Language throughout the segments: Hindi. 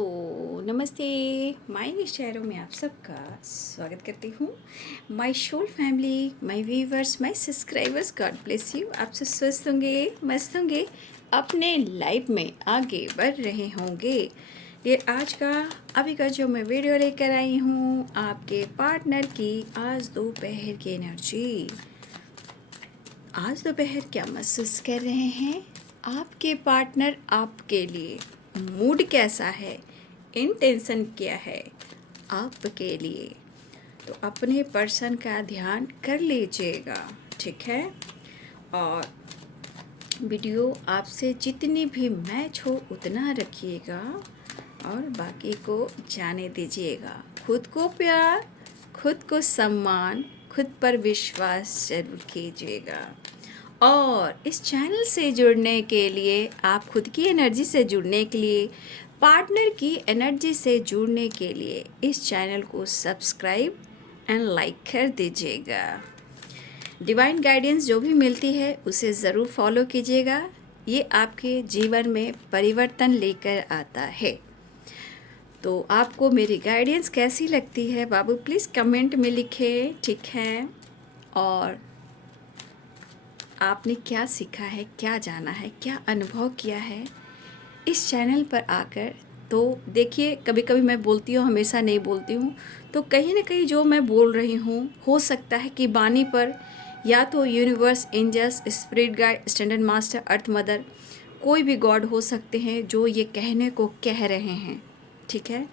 दोस्तों नमस्ते। माय शहरों में आप सबका स्वागत करती हूँ। My soul family, my viewers, my subscribers, God bless you. आप सब स्वस्थ होंगे, मस्त होंगे, अपने लाइफ में आगे बढ़ रहे होंगे। ये आज का अभी का जो मैं वीडियो लेकर आई हूँ आपके पार्टनर की आज दोपहर की एनर्जी। आज दोपहर क्या महसूस कर रहे हैं आपके पार्टनर आपके लिए? मूड कैसा है, इंटेंशन क्या है आपके लिए? तो अपने पर्सन का ध्यान कर लीजिएगा, ठीक है। और वीडियो आपसे जितनी भी मैच हो उतना रखिएगा और बाकी को जाने दीजिएगा। खुद को प्यार, खुद को सम्मान, खुद पर विश्वास जरूर कीजिएगा। और इस चैनल से जुड़ने के लिए, आप खुद की एनर्जी से जुड़ने के लिए, पार्टनर की एनर्जी से जुड़ने के लिए इस चैनल को सब्सक्राइब एंड लाइक कर दीजिएगा। डिवाइन गाइडेंस जो भी मिलती है उसे ज़रूर फॉलो कीजिएगा। ये आपके जीवन में परिवर्तन लेकर आता है। तो आपको मेरी गाइडेंस कैसी लगती है बाबू, प्लीज़ कमेंट में लिखें, ठीक है। और आपने क्या सीखा है, क्या जाना है, क्या अनुभव किया है इस चैनल पर आकर? तो देखिए, कभी कभी मैं बोलती हूँ, हमेशा नहीं बोलती हूँ। तो कहीं ना कहीं जो मैं बोल रही हूँ हो सकता है कि बानी पर या तो universe, angels, spirit guide, standard master, earth mother, कोई भी गॉड हो सकते हैं जो ये कहने को कह रहे हैं, ठीक है।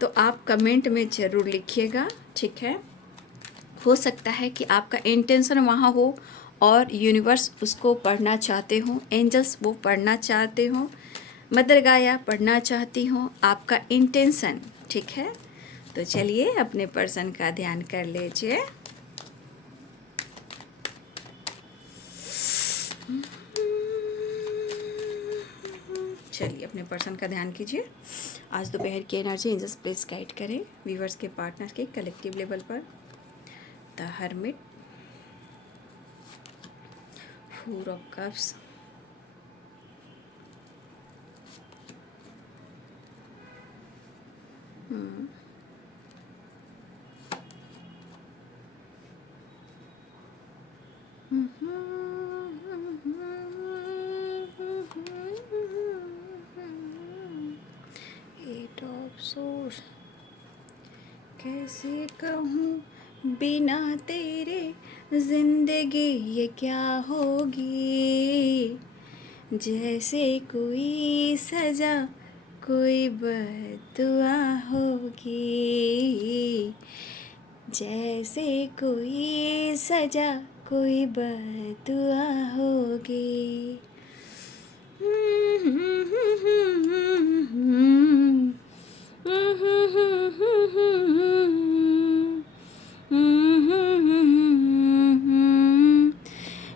तो आप कमेंट में ज़रूर लिखिएगा, ठीक है। हो सकता है कि आपका इंटेंशन वहाँ हो और यूनिवर्स उसको पढ़ना चाहते हो, एंजल्स वो पढ़ना चाहते हो, मदर गाया पढ़ना चाहती हो आपका इंटेंशन, ठीक है। तो चलिए अपने पर्सन का ध्यान कर लीजिए। चलिए अपने पर्सन का ध्यान कीजिए। आज दोपहर की एनर्जी एंजल्स प्लीज गाइड करें व्यूवर्स के, पार्टनर के कलेक्टिव लेवल पर। The hermit, four of cups, eight of swords. कैसे कहूँ बिना तेरे जिंदगी ये क्या होगी, जैसे कोई सजा कोई बद्दुआ होगी, जैसे कोई सजा कोई बद्दुआ होगी।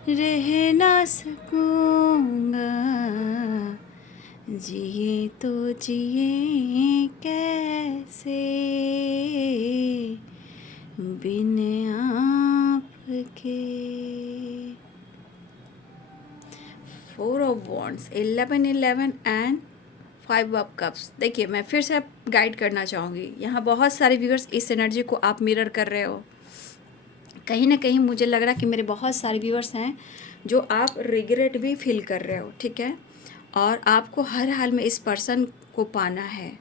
रह ना सकूँगा, जिए तो जिए कैसे बिन आपके। Four of wands, 11 and 5 of cups. देखिए, मैं फिर से आप गाइड करना चाहूँगी। यहाँ बहुत सारे व्यूअर्स इस एनर्जी को आप मिरर कर रहे हो। कहीं ना कहीं मुझे लग रहा है कि मेरे बहुत सारे व्यूअर्स हैं जो आप रिग्रेट भी फील कर रहे हो, ठीक है। और आपको हर हाल में इस पर्सन को पाना है।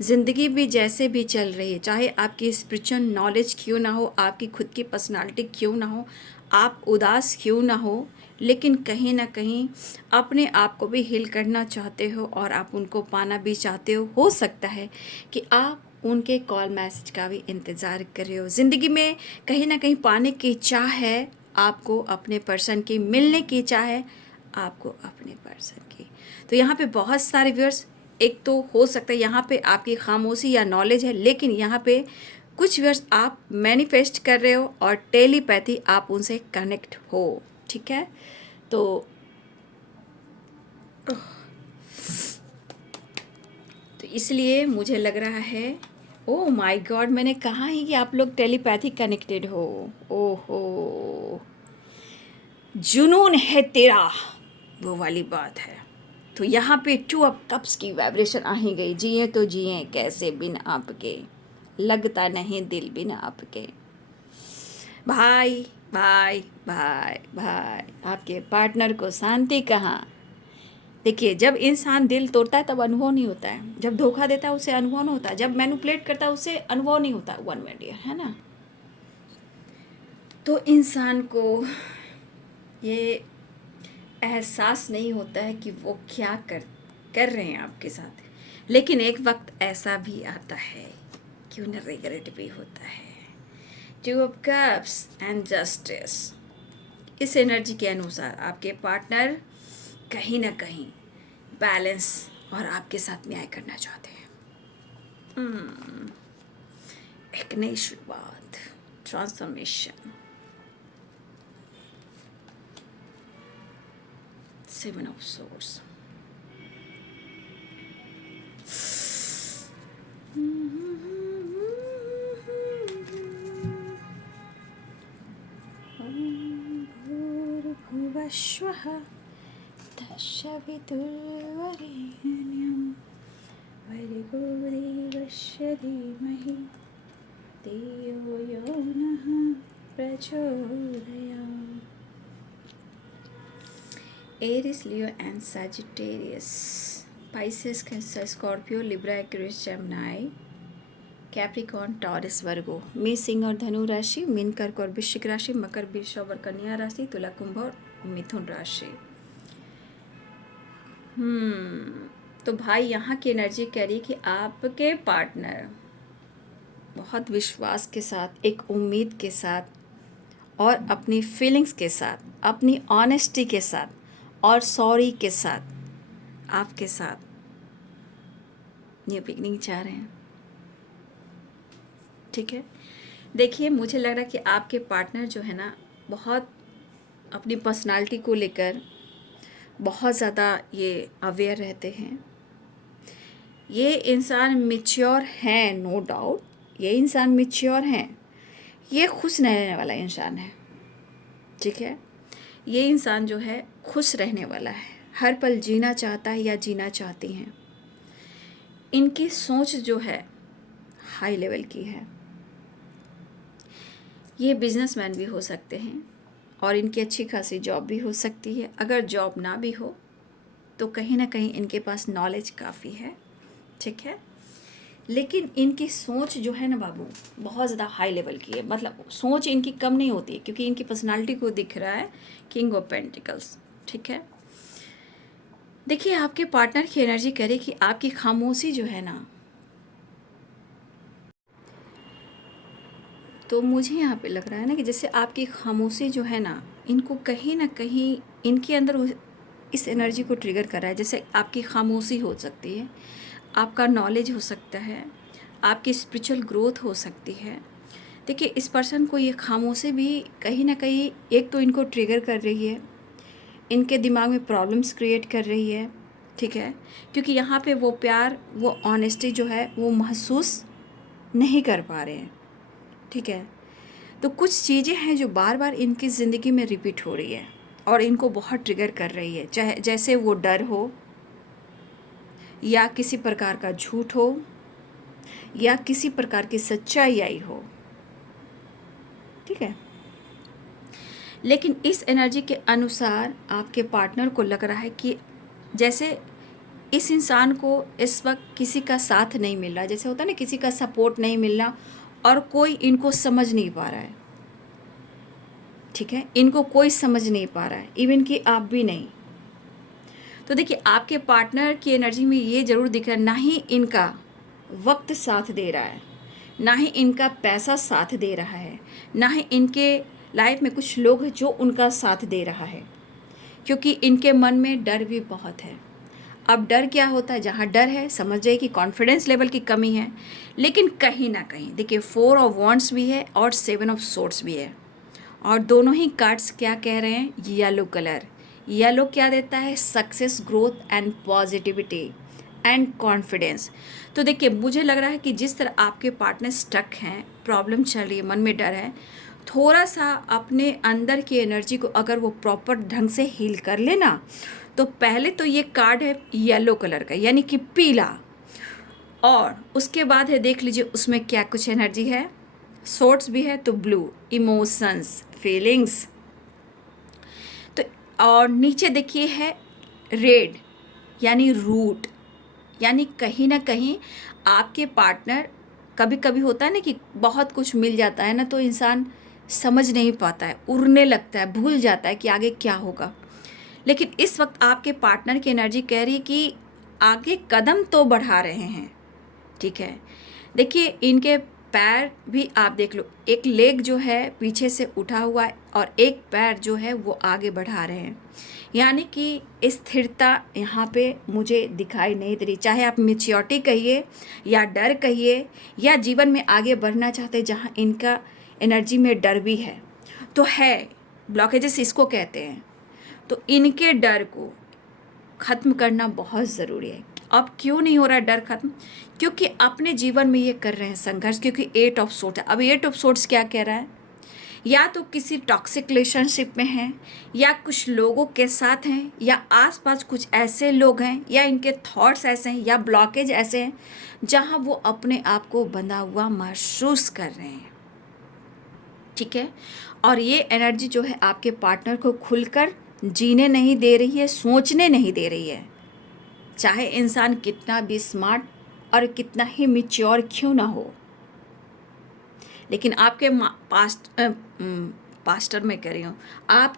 ज़िंदगी भी जैसे भी चल रही है, चाहे आपकी स्पिरिचुअल नॉलेज क्यों ना हो, आपकी खुद की पर्सनालिटी क्यों ना हो, आप उदास क्यों ना हो, लेकिन कहीं ना कहीं अपने आप को भी हील करना चाहते हो और आप उनको पाना भी चाहते हो सकता है कि आप उनके कॉल मैसेज का भी इंतज़ार कर रहे हो। ज़िंदगी में कहीं ना कहीं पाने की चाह है आपको, अपने पर्सन की मिलने की चाह है आपको अपने पर्सन की। तो यहाँ पे बहुत सारे व्यूअर्स, एक तो हो सकता है यहाँ पे आपकी खामोशी या नॉलेज है, लेकिन यहाँ पे कुछ व्यूअर्स आप मैनिफेस्ट कर रहे हो और टेलीपैथी आप उनसे कनेक्ट हो, ठीक है। तो इसलिए मुझे लग रहा है, ओह माय गॉड, मैंने कहा ही कि आप लोग टेलीपैथी कनेक्टेड हो। ओहो, जुनून है तेरा, वो वाली बात है। तो यहाँ पे 2 ऑफ कप्स की वाइब्रेशन आ ही गई। जिए तो जिए कैसे बिन आपके, लगता नहीं दिल बिन आपके। भाई भाई भाई भाई, आपके पार्टनर को शांति कहाँ। देखिए, जब इंसान दिल तोड़ता है तब अनुभव नहीं होता है, जब धोखा देता है उसे अनुभव नहीं होता है, जब मैनिपुलेट करता है उसे अनुभव नहीं होता। वन मिनट, है ना। तो इंसान को ये एहसास नहीं होता है कि वो क्या कर रहे हैं आपके साथ। लेकिन एक वक्त ऐसा भी आता है, क्यों न रिग्रेट भी होता है। 2 ऑफ कप्स एंड जस्टिस, इस एनर्जी के अनुसार आपके पार्टनर कहीं ना कहीं बैलेंस और आपके साथ न्याय करना चाहते हैं। एक नई शुरुआत, ट्रांसफॉर्मेशन। 7 ऑफ सोर्स, भूर्भुवस्वः तत्सवितुर्वरेण्यं भर्गो देवस्य धीमहि धियो यो नः प्रचोदयात्। Aries, Leo and Sagittarius, Pisces, Cancer, Scorpio, Libra, Aquarius, Gemini, Capricorn, Taurus, Virgo. मेष, सिंह और धनु राशि, मीन, कर्क और वृश्चिक राशि, मकर, वृषभ और कन्या राशि, तुला, कुंभ और मिथुन राशि। तो भाई यहाँ की एनर्जी कह रही है कि आपके पार्टनर बहुत विश्वास के साथ, एक उम्मीद के साथ और अपनी फीलिंग्स के साथ, अपनी ऑनेस्टी के साथ और सॉरी के साथ आपके साथ न्यू बिगनिंग चाह रहे हैं। ठीक है, देखिए, मुझे लग रहा है कि आपके पार्टनर जो है ना, बहुत अपनी पर्सनालिटी को लेकर बहुत ज़्यादा ये अवेयर रहते हैं। ये इंसान मैच्योर हैं, नो डाउट, ये इंसान मैच्योर हैं। ये खुश रहने वाला इंसान है। ठीक है, ये इंसान जो है खुश रहने वाला है, हर पल जीना चाहता है या जीना चाहती हैं। इनकी सोच जो है हाई लेवल की है। ये बिजनेसमैन भी हो सकते हैं और इनकी अच्छी खासी जॉब भी हो सकती है। अगर जॉब ना भी हो तो कहीं ना कहीं इनके पास नॉलेज काफ़ी है। ठीक है, लेकिन इनकी सोच जो है ना बाबू, बहुत ज़्यादा हाई लेवल की है। मतलब सोच इनकी कम नहीं होती है, क्योंकि इनकी पर्सनालिटी को दिख रहा है किंग ऑफ पेंटिकल्स। ठीक है, देखिए, आपके पार्टनर की एनर्जी कह रही कि आपकी खामोशी जो है ना, तो मुझे यहाँ पे लग रहा है ना कि जैसे आपकी खामोशी जो है ना कहीं इनके अंदर इस एनर्जी को ट्रिगर कर रहा है। जैसे आपकी खामोशी हो सकती है, आपका नॉलेज हो सकता है, आपकी स्पिरिचुअल ग्रोथ हो सकती है। देखिए, इस पर्सन को ये खामोशी भी कहीं ना कहीं एक तो इनको ट्रिगर कर रही है, इनके दिमाग में प्रॉब्लम्स क्रिएट कर रही है। ठीक है, क्योंकि यहाँ पे वो प्यार, वो ऑनेस्टी जो है वो महसूस नहीं कर पा रहे हैं। ठीक है, तो कुछ चीज़ें हैं जो बार बार इनकी ज़िंदगी में रिपीट हो रही है और इनको बहुत ट्रिगर कर रही है। चाहे जैसे वो डर हो, या किसी प्रकार का झूठ हो, या किसी प्रकार की सच्चाई आई हो। ठीक है, लेकिन इस एनर्जी के अनुसार आपके पार्टनर को लग रहा है कि जैसे इस इंसान को इस वक्त किसी का साथ नहीं मिल रहा, जैसे होता है ना, किसी का सपोर्ट नहीं मिल रहा और कोई इनको समझ नहीं पा रहा है। ठीक है, इनको कोई समझ नहीं पा रहा है, इवन कि आप भी नहीं। तो देखिए, आपके पार्टनर की एनर्जी में ये ज़रूर दिख रहा है, ना ही इनका वक्त साथ दे रहा है, ना ही इनका पैसा साथ दे रहा है, ना ही इनके लाइफ में कुछ लोग हैं जो उनका साथ दे रहा है, क्योंकि इनके मन में डर भी बहुत है। अब डर क्या होता है, जहाँ डर है समझ जाइए कि कॉन्फिडेंस लेवल की कमी है। लेकिन कहीं ना कहीं देखिए, 4 ऑफ वॉन्ड्स भी है और 7 ऑफ सोर्ड्स भी है, और दोनों ही कार्ड्स क्या कह रहे हैं, येलो कलर। येलो क्या देता है, success, growth and positivity and confidence. तो देखिए, मुझे लग रहा है कि जिस तरह आपके पार्टनर स्टक हैं, प्रॉब्लम चल रही है, मन में डर है, थोड़ा सा अपने अंदर की एनर्जी को अगर वो प्रॉपर ढंग से हील कर लेना, तो पहले तो ये कार्ड है येलो कलर का, यानी कि पीला, और उसके बाद है, देख लीजिए उसमें क्या कुछ एनर्जी है। सोर्ट्स भी है तो ब्लू, इमोशंस, फीलिंग्स। तो और नीचे देखिए है रेड, यानी रूट, यानी कहीं ना कहीं आपके पार्टनर, कभी कभी होता है ना कि बहुत कुछ मिल जाता है ना तो इंसान समझ नहीं पाता है, उड़ने लगता है, भूल जाता है कि आगे क्या होगा। लेकिन इस वक्त आपके पार्टनर की एनर्जी कह रही है कि आगे कदम तो बढ़ा रहे हैं, ठीक है। देखिए इनके पैर भी आप देख लो, एक लेग जो है पीछे से उठा हुआ है और एक पैर जो है वो आगे बढ़ा रहे हैं, यानी कि स्थिरता यहाँ पे मुझे दिखाई नहीं दे रही। चाहे आप मैच्योरिटी कहिए या डर कहिए या जीवन में आगे बढ़ना चाहते जहाँ इनका एनर्जी में डर भी है तो है, ब्लॉकेजेस इसको कहते हैं। तो इनके डर को ख़त्म करना बहुत ज़रूरी है। अब क्यों नहीं हो रहा है डर खत्म? क्योंकि अपने जीवन में ये कर रहे हैं संघर्ष, क्योंकि 8 ऑफ सोर्ट्स है। अब 8 ऑफ सोर्ट्स क्या कह रहा है? या तो किसी टॉक्सिक रिलेशनशिप में हैं, या कुछ लोगों के साथ हैं, या आसपास कुछ ऐसे लोग हैं, या इनके थॉट्स ऐसे हैं, या ब्लॉकेज ऐसे हैं जहां वो अपने आप को बंधा हुआ महसूस कर रहे हैं, ठीक है। और ये एनर्जी जो है आपके पार्टनर को खुलकर जीने नहीं दे रही है, सोचने नहीं दे रही है। चाहे इंसान कितना भी स्मार्ट और कितना ही मैच्योर क्यों ना हो, लेकिन आपके पास्टर मैं कह रही हूँ, आप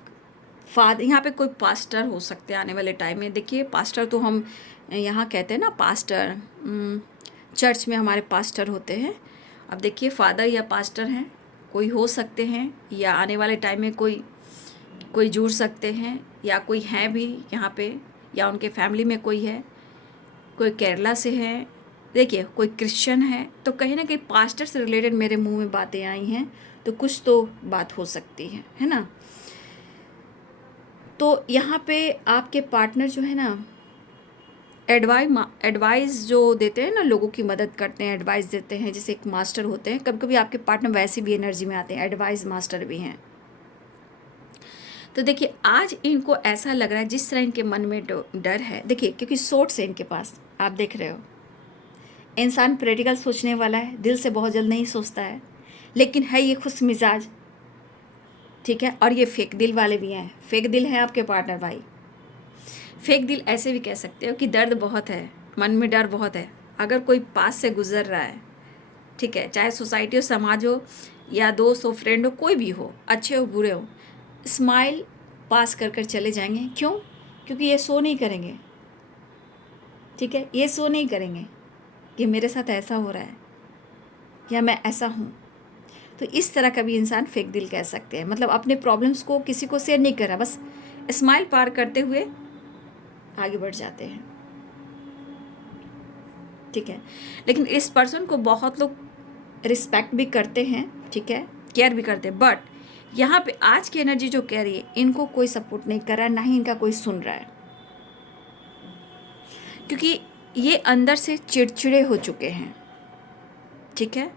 फादर, यहाँ पे कोई पास्टर हो सकते हैं आने वाले टाइम में। देखिए पास्टर तो हम यहाँ कहते हैं ना, पास्टर चर्च में हमारे पास्टर होते हैं। अब देखिए फादर या पास्टर हैं, कोई हो सकते हैं, या आने वाले टाइम में कोई कोई जुड़ सकते हैं, या कोई हैं भी यहाँ पे, या उनके फैमिली में कोई है, कोई केरला से है, देखिए कोई क्रिश्चियन है। तो कहीं ना कहीं पास्टर से रिलेटेड मेरे मुंह में बातें आई हैं, तो कुछ तो बात हो सकती है ना। तो यहाँ पे आपके पार्टनर जो है ना एडवाइस जो देते हैं ना, लोगों की मदद करते हैं, एडवाइस देते हैं, जैसे एक मास्टर होते हैं। कभी कभी आपके पार्टनर वैसे भी एनर्जी में आते हैं, एडवाइस मास्टर भी हैं। तो देखिए आज इनको ऐसा लग रहा है, जिस तरह इनके मन में डर है, देखिए क्योंकि सोर्स है इनके पास, आप देख रहे हो। इंसान प्रैक्टिकल सोचने वाला है, दिल से बहुत जल्द नहीं सोचता है, लेकिन है ये खुश मिजाज, ठीक है। और ये फेक दिल वाले भी हैं, फेक दिल है आपके पार्टनर भाई। फेक दिल ऐसे भी कह सकते हो कि दर्द बहुत है, मन में डर बहुत है। अगर कोई पास से गुजर रहा है, ठीक है, चाहे सोसाइटी हो, समाज हो, या दोस्त हो, फ्रेंड हो, कोई भी हो, अच्छे हो बुरे हो, स्माइल पास कर कर चले जाएंगे। क्यों? क्योंकि ये शो नहीं करेंगे, ठीक है, ये शो नहीं करेंगे कि मेरे साथ ऐसा हो रहा है या मैं ऐसा हूँ। तो इस तरह का भी इंसान फेक दिल कह सकते हैं, मतलब अपने प्रॉब्लम्स को किसी को शेयर नहीं कर रहा, बस स्माइल पार करते हुए आगे बढ़ जाते हैं, ठीक है। लेकिन इस पर्सन को बहुत लोग रिस्पेक्ट भी करते हैं, ठीक है, केयर भी करते हैं, बट यहाँ पे आज की एनर्जी जो कह रही है, इनको कोई सपोर्ट नहीं कर रहा है, ना ही इनका कोई सुन रहा है, क्योंकि ये अंदर से चिड़चिड़े हो चुके हैं, ठीक है।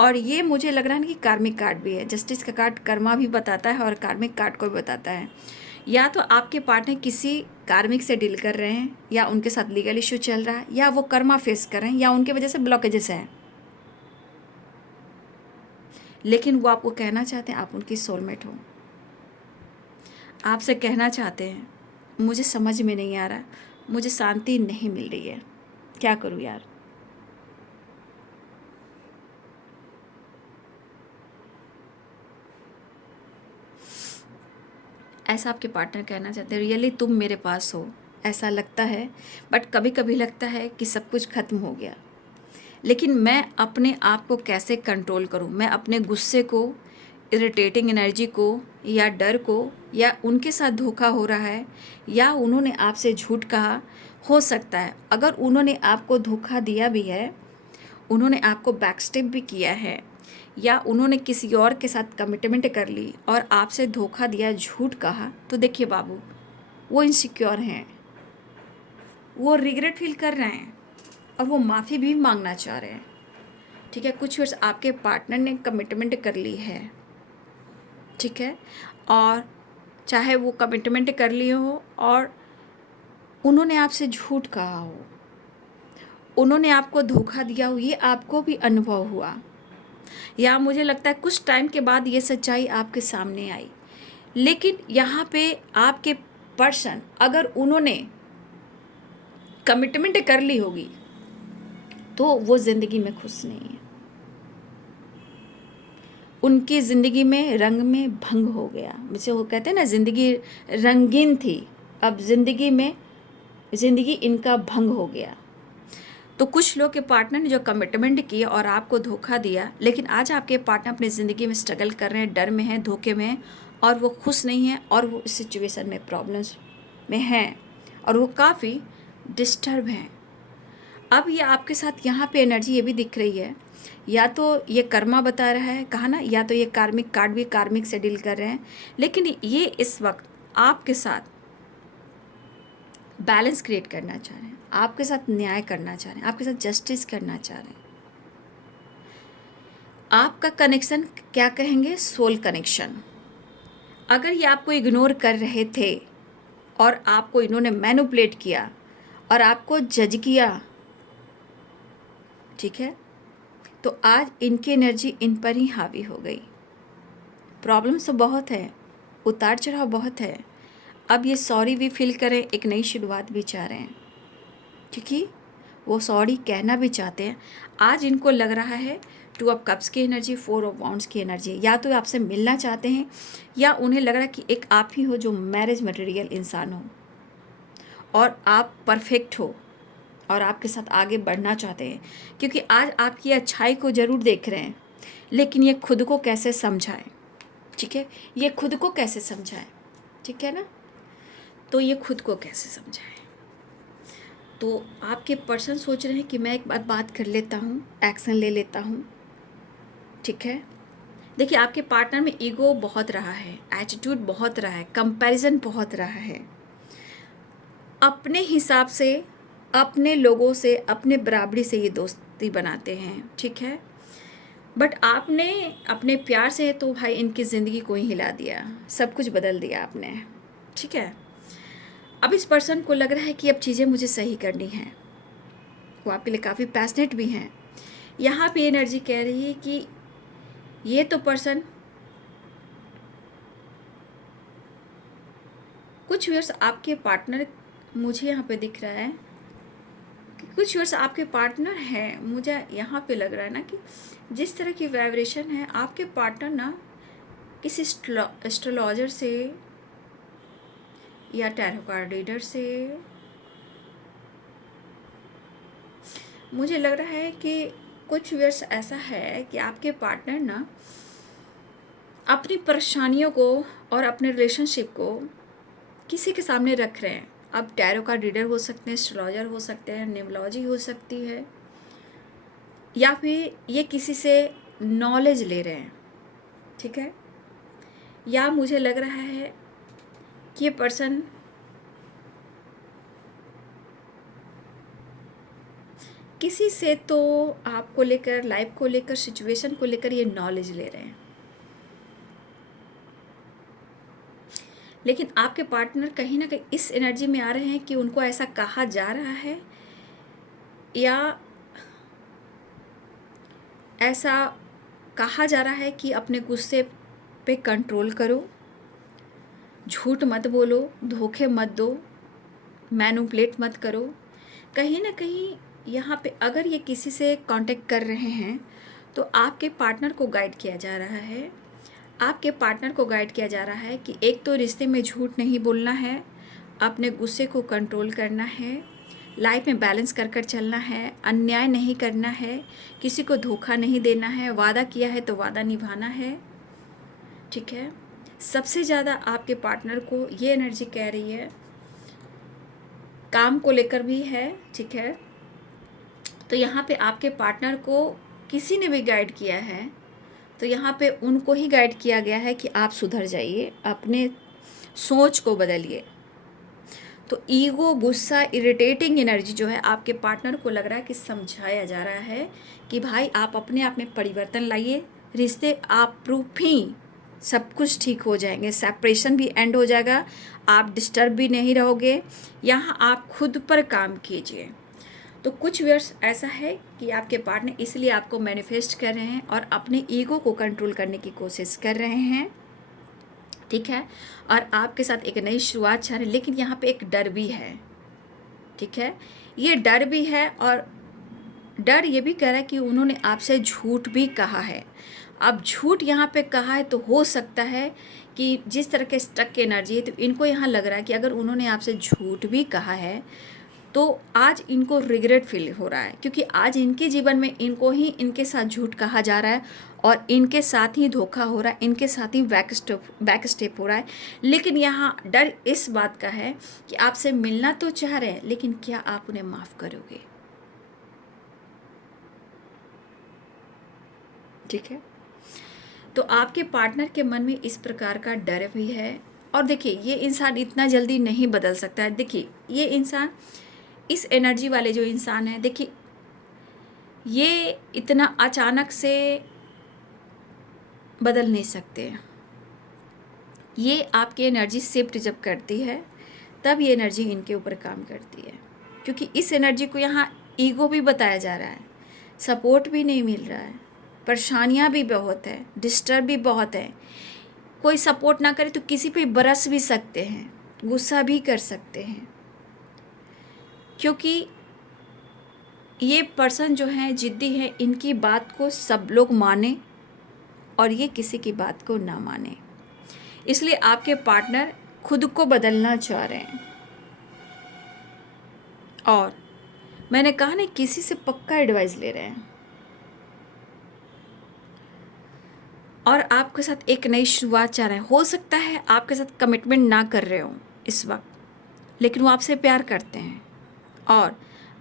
और ये मुझे लग रहा है ना कि कार्मिक कार्ड भी है, जस्टिस का कार्ड कर्मा भी बताता है और कार्मिक कार्ड को भी बताता है। या तो आपके पार्टनर किसी कार्मिक से डील कर रहे हैं, या उनके साथ लीगल इश्यू चल रहा है, या वो कर्मा फेस कर रहे हैं, या उनके वजह से ब्लॉकेजेस हैं, लेकिन वो आपको कहना चाहते हैं आप उनकी सोलमेट हो। आपसे कहना चाहते हैं मुझे समझ में नहीं आ रहा, मुझे शांति नहीं मिल रही है, क्या करूँ यार। ऐसा आपके पार्टनर कहना चाहते हैं, रियली तुम मेरे पास हो, ऐसा लगता है। बट कभी कभी लगता है कि सब कुछ ख़त्म हो गया, लेकिन मैं अपने आप को कैसे कंट्रोल करूं? मैं अपने गुस्से को, इरिटेटिंग एनर्जी को, या डर को, या उनके साथ धोखा हो रहा है, या उन्होंने आपसे झूठ कहा, हो सकता है अगर उन्होंने आपको धोखा दिया भी है, उन्होंने आपको बैकस्टेप भी किया है, या उन्होंने किसी और के साथ कमिटमेंट कर ली और आपसे धोखा दिया, झूठ कहा, तो देखिए बाबू, वो इनसिक्योर हैं, वो रिग्रेट फील कर रहे हैं, और वो माफ़ी भी मांगना चाह रहे हैं, ठीक है। कुछ वर्ष आपके पार्टनर ने कमिटमेंट कर ली है, ठीक है, और चाहे वो कमिटमेंट कर लिए हो और उन्होंने आपसे झूठ कहा हो, उन्होंने आपको धोखा दिया हो, ये आपको भी अनुभव हुआ, या मुझे लगता है कुछ टाइम के बाद ये सच्चाई आपके सामने आई। लेकिन यहाँ पे आपके पर्सन, अगर उन्होंने कमिटमेंट कर ली होगी तो वो ज़िंदगी में खुश नहीं है, उनकी ज़िंदगी में रंग में भंग हो गया। जैसे वो कहते हैं ना, ज़िंदगी रंगीन थी, अब ज़िंदगी इनका भंग हो गया। तो कुछ लोग के पार्टनर ने जो कमिटमेंट किए और आपको धोखा दिया, लेकिन आज आपके पार्टनर अपनी ज़िंदगी में स्ट्रगल कर रहे हैं, डर में हैं, धोखे में हैं, और वो खुश नहीं हैं, और वो इस सिचुएशन में प्रॉब्लम्स में हैं, और वो काफ़ी डिस्टर्ब हैं। अब ये आपके साथ यहाँ पे एनर्जी ये भी दिख रही है, या तो ये कर्मा बता रहा है, कहा ना, या तो ये कार्मिक कार्ड भी कार्मिक से डील कर रहे हैं, लेकिन ये इस वक्त आपके साथ बैलेंस क्रिएट करना चाह रहे हैं, आपके साथ न्याय करना चाह रहे हैं, आपके साथ जस्टिस करना चाह रहे हैं। आपका कनेक्शन क्या कहेंगे, सोल कनेक्शन। अगर ये आपको इग्नोर कर रहे थे और आपको इन्होंने मैनिपुलेट किया और आपको जज किया, ठीक है, तो आज इनकी एनर्जी इन पर ही हावी हो गई। प्रॉब्लम्स तो बहुत है, उतार चढ़ाव बहुत है। अब ये सॉरी भी फील करें, एक नई शुरुआत भी चाह रहे हैं, क्योंकि वो सॉरी कहना भी चाहते हैं। आज इनको लग रहा है 2 ऑफ कप्स की एनर्जी, 4 ऑफ वांड्स की एनर्जी, या तो आपसे मिलना चाहते हैं, या उन्हें लग रहा है कि एक आप ही हो जो मैरिज मटेरियल इंसान हो और आप परफेक्ट हो और आपके साथ आगे बढ़ना चाहते हैं, क्योंकि आज आपकी अच्छाई को ज़रूर देख रहे हैं, लेकिन ये खुद को कैसे समझाएं, ठीक है, ये खुद को कैसे समझाएं, ठीक है ना, तो ये खुद को कैसे समझाएं। तो आपके पर्सन सोच रहे हैं कि मैं एक बार बात कर लेता हूँ, एक्शन ले लेता हूँ, ठीक है। देखिए, आपके पार्टनर में ईगो बहुत रहा है, एटीट्यूड बहुत रहा है, कंपैरिजन बहुत रहा है, अपने हिसाब से, अपने लोगों से, अपने बराबरी से ये दोस्ती बनाते हैं, ठीक है। बट आपने अपने प्यार से तो भाई इनकी ज़िंदगी को ही हिला दिया, सब कुछ बदल दिया आपने, ठीक है। अब इस पर्सन को लग रहा है कि अब चीज़ें मुझे सही करनी हैं, वो आपके लिए काफ़ी पैशनेट भी हैं। यहाँ पे एनर्जी कह रही है कि ये तो पर्सन कुछ व्यूअर्स आपके पार्टनर, मुझे यहाँ पे दिख रहा है कि कुछ व्यूअर्स आपके पार्टनर हैं। मुझे यहाँ पे लग रहा है ना कि जिस तरह की वाइब्रेशन है, आपके पार्टनर ना किसी एस्ट्रोलॉजर से या टैरो कार्ड रीडर से, मुझे लग रहा है कि कुछ व्यूअर्स ऐसा है कि आपके पार्टनर ना अपनी परेशानियों को और अपने रिलेशनशिप को किसी के सामने रख रहे हैं। अब टैरो कार्ड रीडर हो सकते हैं, एस्ट्रोलॉजर हो सकते हैं, न्यूमरोलॉजी हो सकती है, या फिर ये किसी से नॉलेज ले रहे हैं, ठीक है। या मुझे लग रहा है कि ये पर्सन किसी से तो आपको लेकर, लाइफ को लेकर, सिचुएशन को लेकर ये नॉलेज ले रहे हैं, लेकिन आपके पार्टनर कहीं ना कहीं इस एनर्जी में आ रहे हैं कि उनको ऐसा कहा जा रहा है, या ऐसा कहा जा रहा है कि अपने गुस्से पे कंट्रोल करो, झूठ मत बोलो, धोखे मत दो, मैनिपुलेट मत करो। कहीं ना कहीं यहाँ पे अगर ये किसी से कांटेक्ट कर रहे हैं तो आपके पार्टनर को गाइड किया जा रहा है, आपके पार्टनर को गाइड किया जा रहा है कि एक तो रिश्ते में झूठ नहीं बोलना है, अपने गुस्से को कंट्रोल करना है, लाइफ में बैलेंस कर कर चलना है, अन्याय नहीं करना है, किसी को धोखा नहीं देना है, वादा किया है तो वादा निभाना है, ठीक है। सबसे ज़्यादा आपके पार्टनर को ये एनर्जी कह रही है, काम को लेकर भी है, ठीक है। तो यहाँ पे आपके पार्टनर को किसी ने भी गाइड किया है, तो यहाँ पे उनको ही गाइड किया गया है कि आप सुधर जाइए, अपने सोच को बदलिए। तो ईगो, गुस्सा, इरिटेटिंग एनर्जी जो है आपके पार्टनर को लग रहा है कि समझाया जा रहा है कि भाई आप अपने आप में परिवर्तन लाइए, रिश्ते आप प्रूफ ही सब कुछ ठीक हो जाएंगे, सेपरेशन भी एंड हो जाएगा, आप डिस्टर्ब भी नहीं रहोगे। यहाँ आप खुद पर काम कीजिए। तो कुछ वर्ष ऐसा है कि आपके पार्टनर इसलिए आपको मैनिफेस्ट कर रहे हैं और अपने ईगो को कंट्रोल करने की कोशिश कर रहे हैं, ठीक है। और आपके साथ एक नई शुरुआत चाह रहे हैं, लेकिन यहाँ पे एक डर भी है, ठीक है। ये डर भी है और डर ये भी कह रहा है कि उन्होंने आपसे झूठ भी कहा है। अब झूठ यहाँ पे कहा है तो हो सकता है कि जिस तरह के स्टक की एनर्जी है, तो इनको यहाँ लग रहा है कि अगर उन्होंने आपसे झूठ भी कहा है तो आज इनको रिग्रेट फील हो रहा है, क्योंकि आज इनके जीवन में इनको ही इनके साथ झूठ कहा जा रहा है और इनके साथ ही धोखा हो रहा है, इनके साथ ही बैक स्टेप हो रहा है। लेकिन यहाँ डर इस बात का है कि आपसे मिलना तो चाह रहे हैं, लेकिन क्या आप उन्हें माफ़ करोगे, ठीक है। तो आपके पार्टनर के मन में इस प्रकार का डर भी है। और देखिए, ये इंसान इतना जल्दी नहीं बदल सकता है। देखिए, ये इंसान, इस एनर्जी वाले जो इंसान है, देखिए ये इतना अचानक से बदल नहीं सकते। ये आपकी एनर्जी शिफ्ट जब करती है तब ये एनर्जी इनके ऊपर काम करती है, क्योंकि इस एनर्जी को यहाँ ईगो भी बताया जा रहा है, सपोर्ट भी नहीं मिल रहा है, परेशानियाँ भी बहुत है, डिस्टर्ब भी बहुत है। कोई सपोर्ट ना करे तो किसी पे बरस भी सकते हैं, गुस्सा भी कर सकते हैं, क्योंकि ये पर्सन जो है जिद्दी है, इनकी बात को सब लोग माने और ये किसी की बात को ना माने। इसलिए आपके पार्टनर खुद को बदलना चाह रहे हैं और मैंने कहा ना, किसी से पक्का एडवाइस ले रहे हैं और आपके साथ एक नई शुरुआत चाह रहे हैं। हो सकता है आपके साथ कमिटमेंट ना कर रहे हो इस वक्त, लेकिन वो आपसे प्यार करते हैं और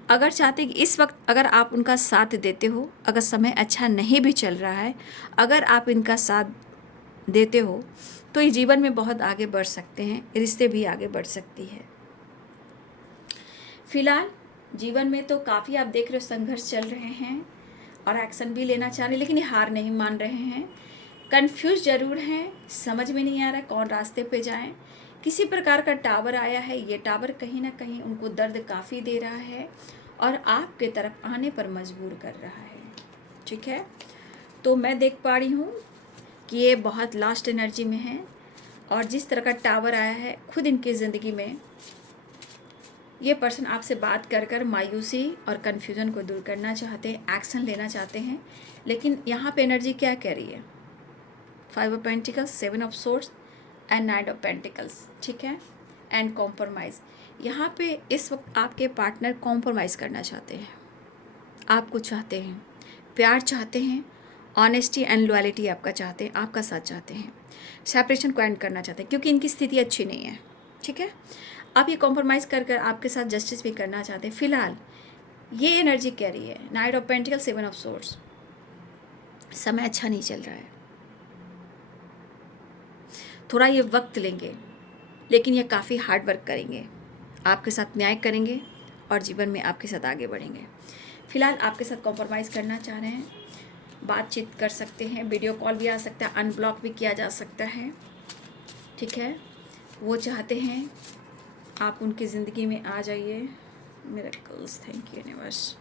अगर चाहते कि इस वक्त अगर आप उनका साथ देते हो, अगर समय अच्छा नहीं भी चल रहा है, अगर आप इनका साथ देते हो तो ये जीवन में बहुत आगे बढ़ सकते हैं, रिश्ते भी आगे बढ़ सकती है। फिलहाल जीवन में तो काफ़ी आप देख रहे हो संघर्ष चल रहे हैं और एक्शन भी लेना चाह रहे हैं, लेकिन ये हार नहीं मान रहे हैं। कंफ्यूज जरूर हैं, समझ में नहीं आ रहा है कौन रास्ते पे जाएं। किसी प्रकार का टावर आया है, ये टावर कहीं ना कहीं उनको दर्द काफ़ी दे रहा है और आपके तरफ आने पर मजबूर कर रहा है, ठीक है। तो मैं देख पा रही हूँ कि ये बहुत लास्ट एनर्जी में है और जिस तरह का टावर आया है, खुद इनकी ज़िंदगी में ये पर्सन आपसे बात कर कर मायूसी और कन्फ्यूज़न को दूर करना चाहते हैं, एक्शन लेना चाहते हैं। लेकिन यहाँ पे एनर्जी क्या कह रही है? 5 of pentacles, 7 of swords and 9 of pentacles, ठीक है। एंड कॉम्प्रोमाइज़, यहाँ पे इस वक्त आपके पार्टनर कॉम्प्रोमाइज़ करना चाहते हैं, आपको चाहते हैं, प्यार चाहते हैं, ऑनेस्टी एंड लॉयल्टी आपका चाहते हैं, आपका साथ चाहते हैं, सेपरेशन को एंड करना चाहते हैं क्योंकि इनकी स्थिति अच्छी नहीं है, ठीक है। आप ये कॉम्प्रोमाइज़ कर कर आपके साथ जस्टिस भी करना चाहते हैं। फिलहाल ये एनर्जी कह रही है, 9 ऑफ पेंटिकल, 7 ऑफ सोर्ड्स, समय अच्छा नहीं चल रहा है, थोड़ा ये वक्त लेंगे, लेकिन ये काफ़ी हार्ड वर्क करेंगे, आपके साथ न्याय करेंगे और जीवन में आपके साथ आगे बढ़ेंगे। फिलहाल आपके साथ कॉम्प्रोमाइज़ करना चाह रहे हैं, बातचीत कर सकते हैं, वीडियो कॉल भी आ सकता है, अनब्लॉक भी किया जा सकता है, ठीक है। वो चाहते हैं आप उनकी ज़िंदगी में आ जाइए। Miracles, thank you universe.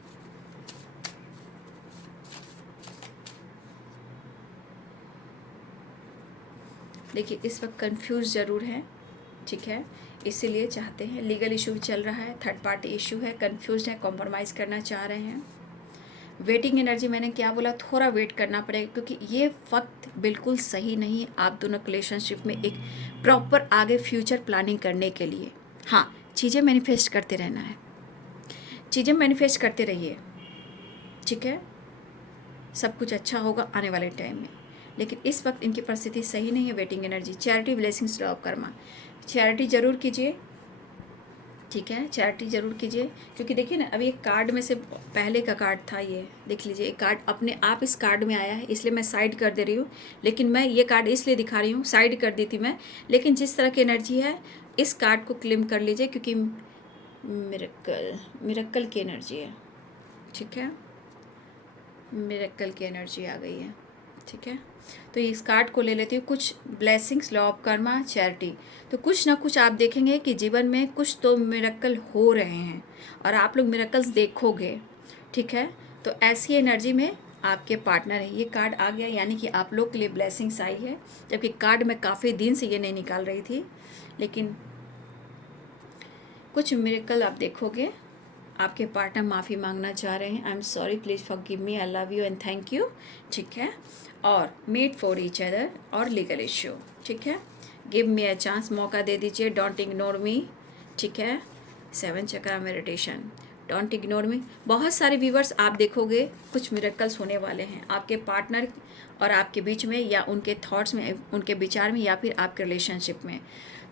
देखिए, इस वक्त कंफ्यूज ज़रूर है, ठीक है, इसीलिए चाहते हैं। लीगल इशू चल रहा है, थर्ड पार्टी इशू है, कंफ्यूज है, कॉम्प्रोमाइज़ करना चाह रहे हैं। वेटिंग एनर्जी, मैंने क्या बोला, थोड़ा वेट करना पड़ेगा क्योंकि ये वक्त बिल्कुल सही नहीं है आप दोनों रिलेशनशिप में एक प्रॉपर आगे फ्यूचर प्लानिंग करने के लिए। हाँ, चीज़ें मैनिफेस्ट करते रहना है, चीज़ें मैनिफेस्ट करते रहिए, ठीक है। सब कुछ अच्छा होगा आने वाले टाइम में, लेकिन इस वक्त इनकी परिस्थिति सही नहीं है। Waiting energy, charity, blessings, law of Karma, charity ज़रूर कीजिए, ठीक है, चैरिटी ज़रूर कीजिए। क्योंकि देखिए ना, अभी एक कार्ड में से पहले का कार्ड था, ये देख लीजिए, एक कार्ड अपने आप इस कार्ड में आया है, इसलिए मैं साइड कर दे रही हूँ। लेकिन मैं ये कार्ड इसलिए दिखा रही हूँ, साइड कर दी थी मैं, लेकिन जिस तरह की एनर्जी है इस कार्ड को क्लेम कर लीजिए क्योंकि मिरेकल की एनर्जी है, ठीक है, मिरेकल की एनर्जी आ गई है। ठीक है, तो इस कार्ड को ले लेती हूँ। कुछ blessings, law of Karma, charity. तो कुछ ना कुछ आप देखेंगे कि जीवन में कुछ तो मिरेकल हो रहे हैं और आप लोग मिरेकल्स देखोगे। ठीक है, तो ऐसी एनर्जी में आपके पार्टनर है। ये कार्ड आ गया, यानी कि आप लोग के लिए ब्लेसिंग्स आई है। जबकि कार्ड मैं काफ़ी दिन से ये नहीं निकाल रही थी, लेकिन कुछ मिरेकल आप देखोगे। आपके पार्टनर माफ़ी मांगना चाह रहे हैं, I am sorry, please forgive me, I love you and thank you. ठीक है, और मेड फॉर ईच अदर और लीगल इश्यू। ठीक है, गिव मी अ चांस, मौका दे दीजिए, डोंट इग्नोर मी। ठीक है, 7 चक्रा मेडिटेशन, डोंट इग्नोर मी। बहुत सारे व्यूवर्स आप देखोगे कुछ मिरेकल्स होने वाले हैं आपके पार्टनर और आपके बीच में, या उनके थॉट्स में, उनके विचार में, या फिर आपके रिलेशनशिप में।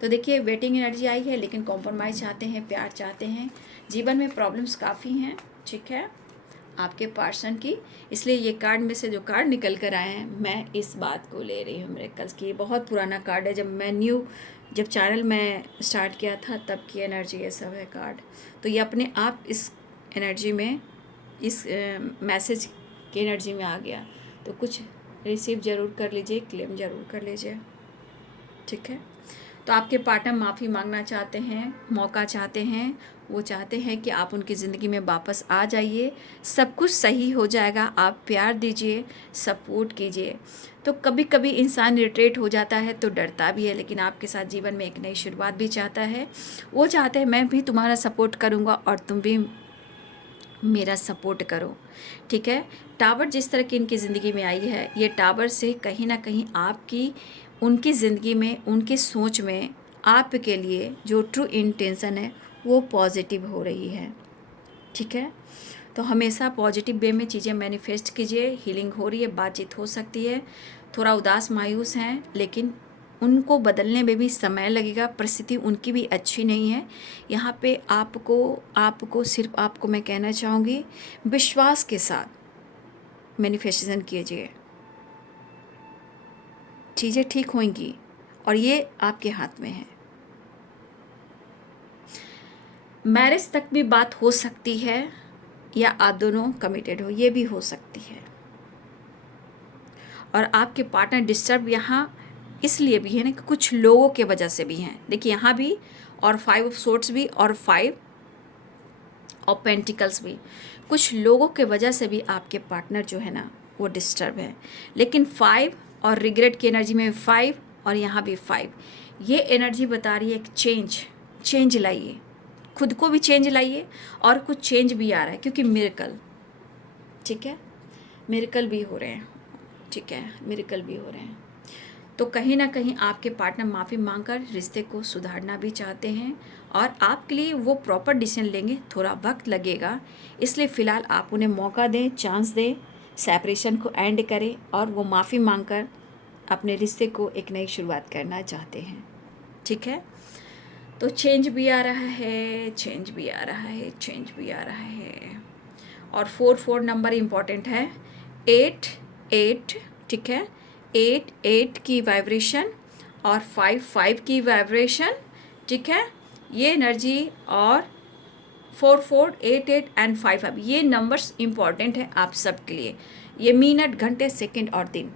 तो देखिए, वेटिंग एनर्जी आई है, लेकिन कॉम्प्रोमाइज़ चाहते हैं, प्यार चाहते हैं। जीवन में प्रॉब्लम्स काफ़ी हैं। ठीक है, आपके पर्सन की, इसलिए ये कार्ड में से जो कार्ड निकल कर आए हैं, मैं इस बात को ले रही हूँ मिरेकल्स की। ये बहुत पुराना कार्ड है, जब चैनल मैं स्टार्ट किया था तब की एनर्जी ये सब है कार्ड। तो ये अपने आप इस एनर्जी में, इस मैसेज की एनर्जी में आ गया। तो कुछ रिसीव ज़रूर कर लीजिए, क्लेम ज़रूर कर लीजिए। ठीक है, तो आपके पार्टनर माफ़ी मांगना चाहते हैं, मौका चाहते हैं। वो चाहते हैं कि आप उनकी ज़िंदगी में वापस आ जाइए, सब कुछ सही हो जाएगा। आप प्यार दीजिए, सपोर्ट कीजिए। तो कभी कभी इंसान रिट्रेट हो जाता है तो डरता भी है, लेकिन आपके साथ जीवन में एक नई शुरुआत भी चाहता है। वो चाहते हैं मैं भी तुम्हारा सपोर्ट करूँगा और तुम भी मेरा सपोर्ट करो। ठीक है, टावर जिस तरह की इनकी ज़िंदगी में आई है, ये टावर से कहीं ना कहीं आपकी, उनकी ज़िंदगी में, उनकी सोच में आपके लिए जो ट्रू इंटेंशन है वो पॉजिटिव हो रही है। ठीक है, तो हमेशा पॉजिटिव वे में चीज़ें मैनिफेस्ट कीजिए। हीलिंग हो रही है, बातचीत हो सकती है। थोड़ा उदास मायूस हैं, लेकिन उनको बदलने में भी समय लगेगा। परिस्थिति उनकी भी अच्छी नहीं है। यहाँ पे आपको सिर्फ आपको मैं कहना चाहूँगी, विश्वास के साथ मैनिफेस्टेशन कीजिए, चीज़ें ठीक होंगी और ये आपके हाथ में है। मैरिज तक भी बात हो सकती है, या आप दोनों कमिटेड हो, ये भी हो सकती है। और आपके पार्टनर डिस्टर्ब यहाँ इसलिए भी है ना कि कुछ लोगों के वजह से भी हैं। देखिए यहाँ भी, और 5 ऑफ सोर्ड्स भी, और 5 ऑफ पेंटिकल्स भी। कुछ लोगों के वजह से भी आपके पार्टनर जो है ना वो डिस्टर्ब है। लेकिन 5 और रिग्रेट की एनर्जी में 5 और यहाँ भी 5, ये एनर्जी बता रही है एक चेंज लाइए, खुद को भी चेंज लाइए और कुछ चेंज भी आ रहा है, क्योंकि मिरेकल, ठीक है, मिरेकल भी हो रहे हैं। ठीक है, मिरेकल भी हो रहे हैं। तो कहीं ना कहीं आपके पार्टनर माफ़ी मांगकर रिश्ते को सुधारना भी चाहते हैं, और आपके लिए वो प्रॉपर डिसीजन लेंगे। थोड़ा वक्त लगेगा, इसलिए फ़िलहाल आप उन्हें मौका दें, चांस दें, सेपरेशन को एंड करें, और वो माफ़ी मांगकर अपने रिश्ते को एक नई शुरुआत करना चाहते हैं। ठीक है, तो चेंज भी आ रहा है, चेंज भी आ रहा है, चेंज भी आ रहा है। और 4 नंबर इम्पॉर्टेंट है, 8 ठीक है, 8 की वाइब्रेशन और 5 की वाइब्रेशन। ठीक है, ये एनर्जी, और 4 8 एंड 5 ये नंबर्स इम्पॉर्टेंट है आप सब के लिए, ये मिनट, घंटे, सेकंड और दिन।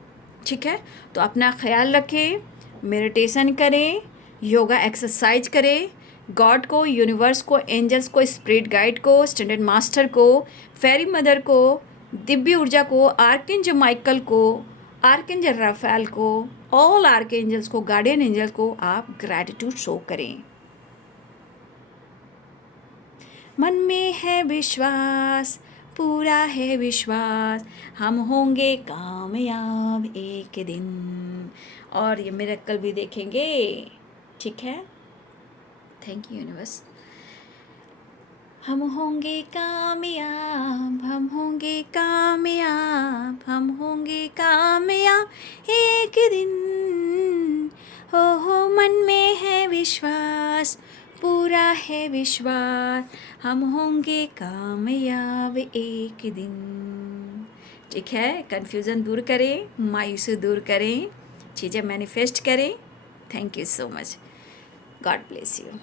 ठीक है, तो अपना ख्याल रखें, मेडिटेशन करें, योगा एक्सरसाइज करें, गॉड को, यूनिवर्स को, एंजल्स को, स्पिरिट गाइड को, स्टैंडर्ड मास्टर को, फेरी मदर को, दिव्य ऊर्जा को, आर्कएंजल माइकल को, आर्कएंजल राफेल को, ऑल आर्कएंजल्स को, गार्डियन एंजल्स को आप ग्रैटिट्यूड शो करें। मन में है विश्वास, पूरा है विश्वास, हम होंगे कामयाब एक दिन, और ये मिरेकल भी देखेंगे। ठीक है, थैंक यू यूनिवर्स। हम होंगे कामयाब, हम होंगे कामयाब, हम होंगे कामयाब एक दिन। हो मन में है विश्वास, पूरा है विश्वास, हम होंगे कामयाब एक दिन। ठीक है, कन्फ्यूज़न दूर करें, मायूसी दूर करें, चीज़ें मैनिफेस्ट करें। Thank you so much, God bless you.